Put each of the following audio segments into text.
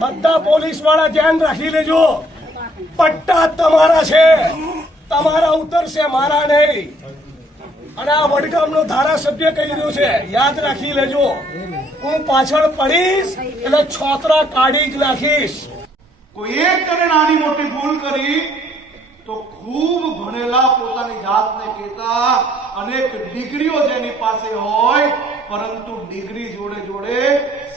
બધા પોલીસવાળા ધ્યાન રાખી લેજો. પટ્ટા તમારા છે. તમારા ઉતરશે મારા નહીં. અને આ વડગામનો ધારાસભ્ય કહી રહ્યો છે, યાદ રાખી લેજો. હું પાછળ પડીશ, એટલે છોતરા કાઢી જ નાખીશ. કોઈ એક જણે નાની મોટી ભૂલ કરી, તો ખૂબ ભણેલા પોતાની જાતને કહેતા અનેક ડિગ્રીઓ જેની પાસે હોય, પરંતુ ડિગ્રી જોડે જોડે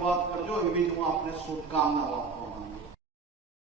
અનુવાદ કરજો એવી જ હું આપને શુભકામના આપવા માંગુ